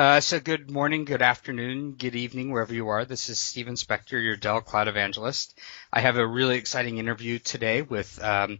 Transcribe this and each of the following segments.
So good morning, good afternoon, good evening, wherever you are. This is Stephen Spector, your Dell Cloud Evangelist. I have a really exciting interview today with an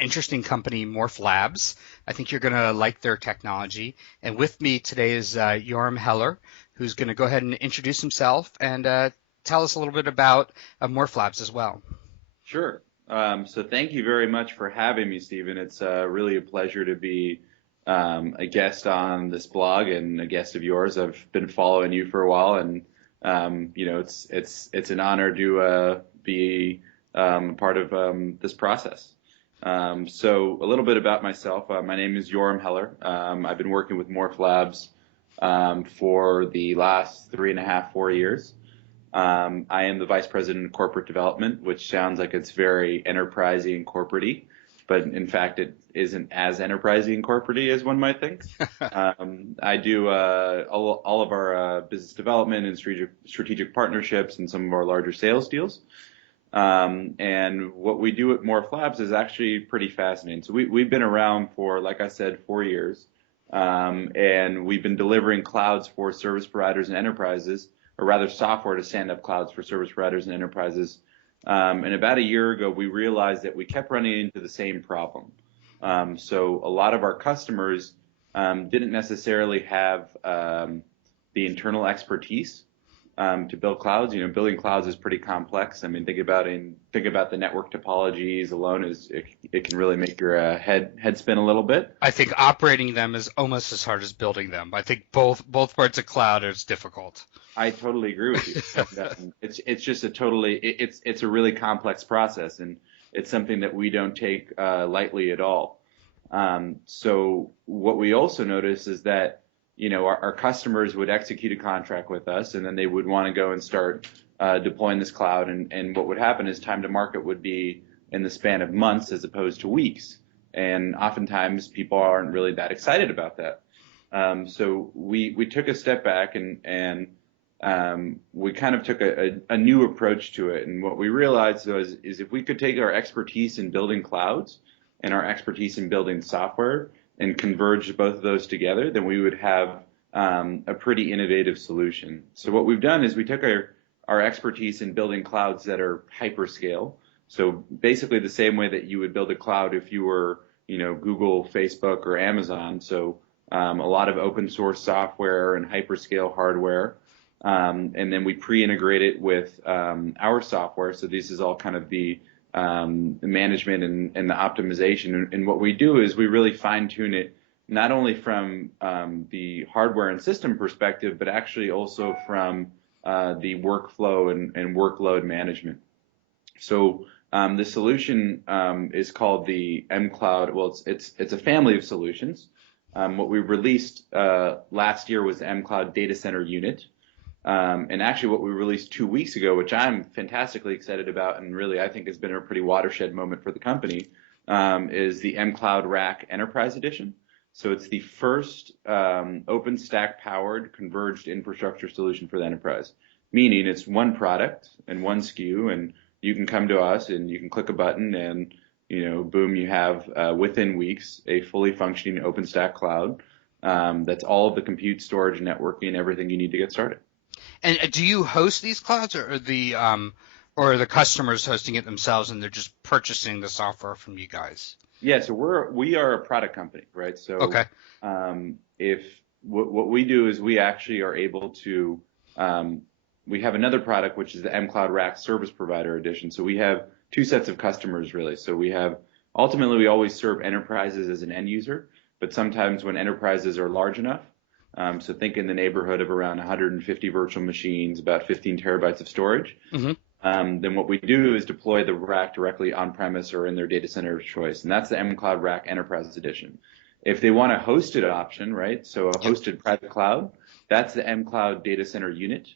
interesting company, Morphlabs. I think you're going to like their technology. And with me today is Yoram Heller, who's going to go ahead and introduce himself and tell us a little bit about Morphlabs as well. Sure. So thank you very much for having me, Stephen. It's really a pleasure to be a guest on this blog and a guest of yours. I've been following you for a while, and it's an honor to be part of this process. So a little bit about myself. My name is Yoram Heller. I've been working with Morphlabs for the last 3.5, 4 years. I am the Vice President of Corporate Development, which sounds like it's very enterprisey and corporate-y, but in fact it isn't as enterprisey and corporate-y as one might think. I do all of our business development and strategic partnerships and some of our larger sales deals. And what we do at Morphlabs is actually pretty fascinating. So we've been around for, like I said, 4 years, and we've been delivering clouds for service providers and enterprises, or rather software to stand up clouds for service providers and enterprises. And about a year ago, we realized that we kept running into the same problem. So a lot of our customers didn't necessarily have the internal expertise to build clouds. You know, building clouds is pretty complex. I mean, think about the network topologies alone it can really make your head spin a little bit. I think operating them is almost as hard as building them. I think both parts of cloud is difficult. I totally agree with you. It's just it's a really complex process, and it's something that we don't take lightly at all. So what we also notice is that, you know, our customers would execute a contract with us, and then they would want to go and start deploying this cloud, and what would happen is time to market would be in the span of months as opposed to weeks, and oftentimes people aren't really that excited about that. So we took a step back and we kind of took a new approach to it, and what we realized is if we could take our expertise in building clouds and our expertise in building software and converge both of those together, then we would have a pretty innovative solution. So what we've done is we took our expertise in building clouds that are hyperscale. So basically the same way that you would build a cloud if you were, you know, Google, Facebook, or Amazon. So a lot of open source software and hyperscale hardware. And then we pre-integrate it with our software. So this is all kind of the management and the optimization. And what we do is we really fine-tune it, not only from the hardware and system perspective, but actually also from the workflow and workload management. So the solution is called the mCloud. Well, it's a family of solutions. What we released last year was the mCloud Data Center Unit. And actually what we released 2 weeks ago, which I'm fantastically excited about and really I think has been a pretty watershed moment for the company, is the mCloud Rack Enterprise Edition. So it's the first OpenStack powered converged infrastructure solution for the enterprise, meaning it's one product and one SKU, and you can come to us and you can click a button and, you know, boom, you have within weeks a fully functioning OpenStack cloud that's all of the compute, storage, networking, everything you need to get started. And do you host these clouds, or are the customers hosting it themselves and they're just purchasing the software from you guys? Yeah, so we are a product company, right? So okay. If what we do is we actually are able to we have another product which is the mCloud Rack Service Provider Edition. So we have two sets of customers really. So we always serve enterprises as an end user, but sometimes when enterprises are large enough, so think in the neighborhood of around 150 virtual machines, about 15 terabytes of storage. Mm-hmm. Then what we do is deploy the rack directly on-premise or in their data center of choice, and that's the mCloud Rack Enterprise Edition. If they want a hosted option, right, so a hosted private cloud, that's the mCloud Data Center Unit.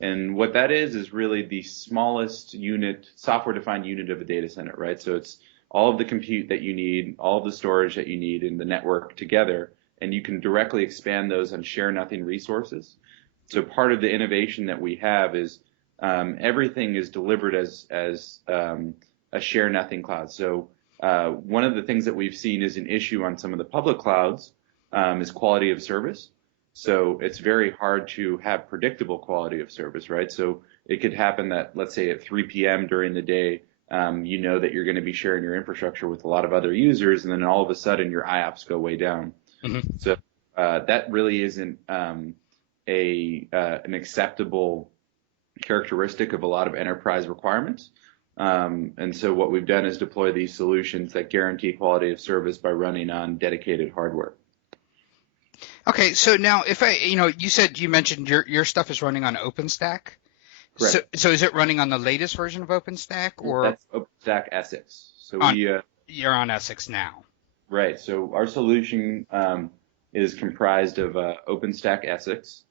And what that is really the smallest unit, software-defined unit of a data center, right? So it's all of the compute that you need, all of the storage that you need, and the network together, and you can directly expand those on share-nothing resources. So part of the innovation that we have is everything is delivered as a share-nothing cloud. So one of the things that we've seen is an issue on some of the public clouds is quality of service. So it's very hard to have predictable quality of service, right? So it could happen that, let's say at 3 p.m. during the day, you know that you're going to be sharing your infrastructure with a lot of other users, and then all of a sudden your IOPS go way down. Mm-hmm. So that really isn't an acceptable characteristic of a lot of enterprise requirements. And so what we've done is deploy these solutions that guarantee quality of service by running on dedicated hardware. Okay, so now if you mentioned your stuff is running on OpenStack. Correct. So is it running on the latest version of OpenStack or That's OpenStack Essex. So you're on Essex now? Right. So our solution is comprised of OpenStack Essex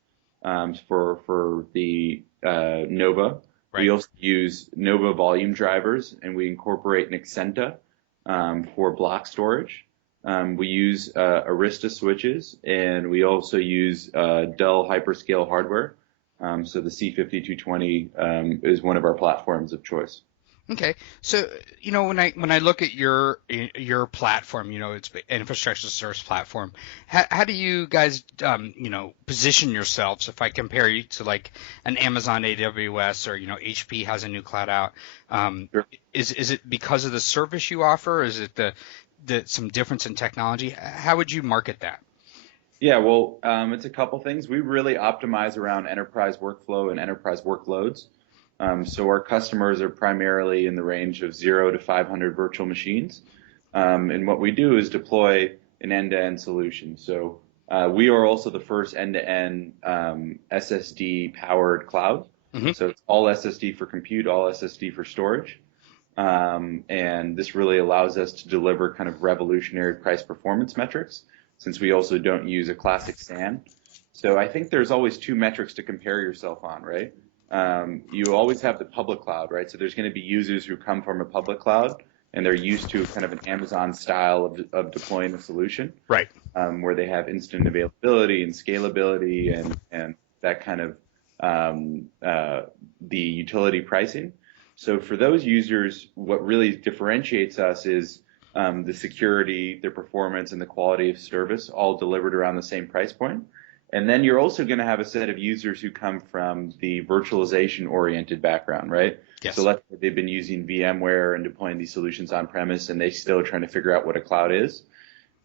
for the Nova. Right. We also use Nova volume drivers, and we incorporate Nexenta for block storage. We use Arista switches, and we also use Dell hyperscale hardware. So the C5220 is one of our platforms of choice. Okay, so when I look at your platform, it's infrastructure as a service platform. How do you guys position yourselves? If I compare you to like an Amazon AWS or HP has a new cloud out, Sure. Is it because of the service you offer? Is it some difference in technology? How would you market that? Yeah, well, it's a couple things. We really optimize around enterprise workflow and enterprise workloads. So our customers are primarily in the range of 0 to 500 virtual machines. And what we do is deploy an end-to-end solution. So we are also the first end-to-end SSD-powered cloud. Mm-hmm. So it's all SSD for compute, all SSD for storage. And this really allows us to deliver kind of revolutionary price performance metrics, since we also don't use a classic SAN. So I think there's always two metrics to compare yourself on, right? You always have the public cloud, right? So there's going to be users who come from a public cloud and they're used to kind of an Amazon style of deploying a solution, right? Where they have instant availability and scalability and that kind of the utility pricing. So for those users, what really differentiates us is the security, the performance, and the quality of service, all delivered around the same price point. And then you're also going to have a set of users who come from the virtualization-oriented background, right? Yes. So let's say they've been using VMware and deploying these solutions on-premise, and they still are trying to figure out what a cloud is.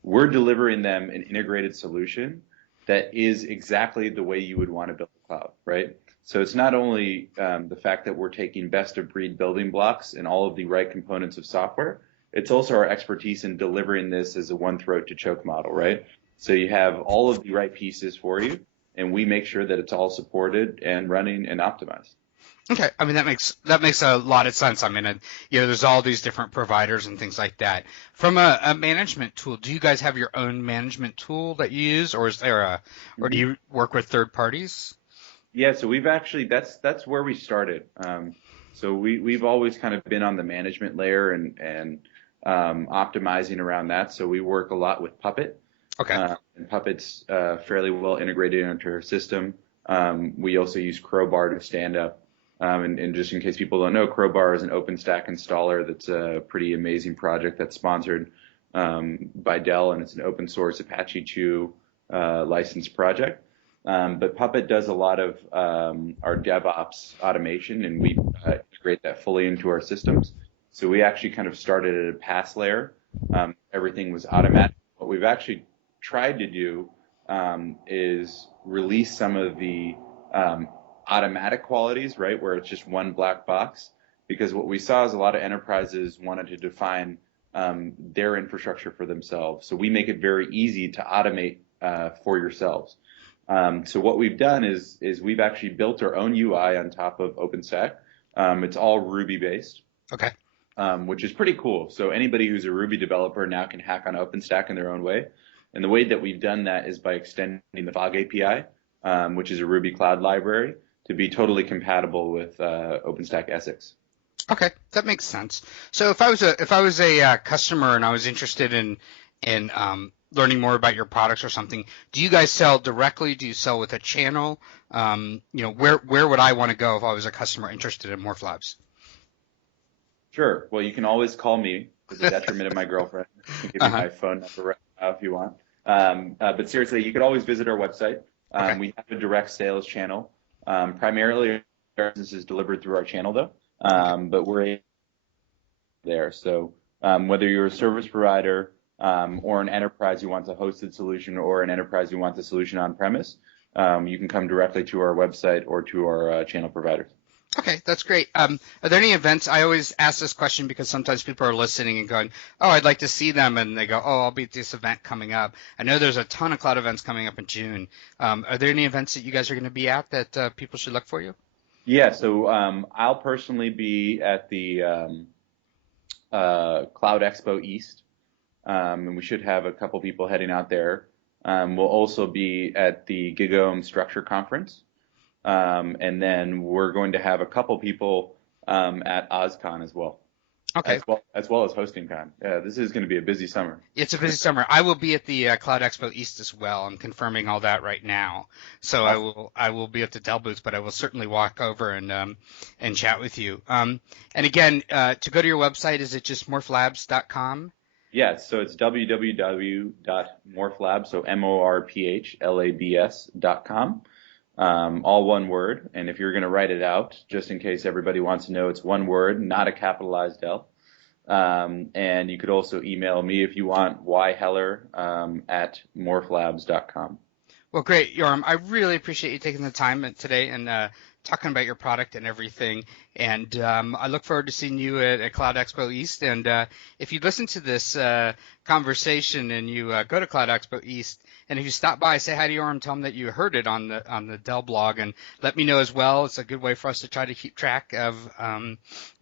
We're delivering them an integrated solution that is exactly the way you would want to build a cloud, right? So it's not only the fact that we're taking best-of-breed building blocks and all of the right components of software, it's also our expertise in delivering this as a one-throat-to-choke model, right? So you have all of the right pieces for you, and we make sure that it's all supported and running and optimized. Okay, I mean that makes a lot of sense. I mean, there's all these different providers and things like that. From a management tool, do you guys have your own management tool that you use, or or do you work with third parties? Yeah, so we've actually that's where we started. So we've always kind of been on the management layer and optimizing around that. So we work a lot with Puppet. Okay. And Puppet's fairly well integrated into our system. We also use Crowbar to stand up. And just in case people don't know, Crowbar is an OpenStack installer that's a pretty amazing project that's sponsored by Dell, and it's an open source Apache 2 licensed project. But Puppet does a lot of our DevOps automation, and we integrate that fully into our systems. So we actually kind of started at a pass layer. Everything was automatic. What we've actually tried to do is release some of the automatic qualities, right, where it's just one black box, because what we saw is a lot of enterprises wanted to define their infrastructure for themselves. So we make it very easy to automate for yourselves. So what we've done is we've actually built our own UI on top of OpenStack. It's all Ruby based. Okay. Which is pretty cool. So anybody who's a Ruby developer now can hack on OpenStack in their own way. And the way that we've done that is by extending the Fog API, which is a Ruby cloud library, to be totally compatible with OpenStack Essex. Okay, that makes sense. So if I was a customer and I was interested in learning more about your products or something, do you guys sell directly? Do you sell with a channel? Where would I want to go if I was a customer interested in Morphlabs? Sure. Well, you can always call me to the detriment of my girlfriend. I can give you my phone number right now if you want. But seriously, you could always visit our website. Okay. We have a direct sales channel. Primarily, our business is delivered through our channel, though, but we're there. So whether you're a service provider or an enterprise who wants a hosted solution or an enterprise who wants a solution on-premise, you can come directly to our website or to our channel providers. Okay, that's great. Are there any events? I always ask this question because sometimes people are listening and going, "Oh, I'd like to see them," and they go, "Oh, I'll be at this event coming up." I know there's a ton of cloud events coming up in June. Are there any events that you guys are going to be at that people should look for you? Yeah, so I'll personally be at the Cloud Expo East, and we should have a couple people heading out there. We'll also be at the GigaOM Structure Conference. And then we're going to have a couple people at OzCon as well. Okay. As well as HostingCon. This is going to be a busy summer. It's a busy summer. I will be at the Cloud Expo East as well. I'm confirming all that right now. So Awesome. I will be at the Dell booth, but I will certainly walk over and chat with you. And again, to go to your website, is it just morphlabs.com? Yeah, so it's www.morphlabs, so morphlabs.com. All one word, and if you're going to write it out, just in case everybody wants to know, it's one word, not a capitalized L. And you could also email me if you want, yheller at morphlabs.com. Well, great, Yoram. I really appreciate you taking the time today and talking about your product and everything. And I look forward to seeing you at Cloud Expo East. And if you listen to this conversation and you go to Cloud Expo East, and if you stop by, say hi to Yoram, tell him that you heard it on the Dell blog, and let me know as well. It's a good way for us to try to keep track of how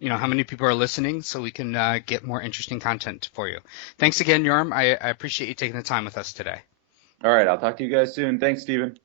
many people are listening, so we can get more interesting content for you. Thanks again, Yoram. I appreciate you taking the time with us today. All right, I'll talk to you guys soon. Thanks, Stephen.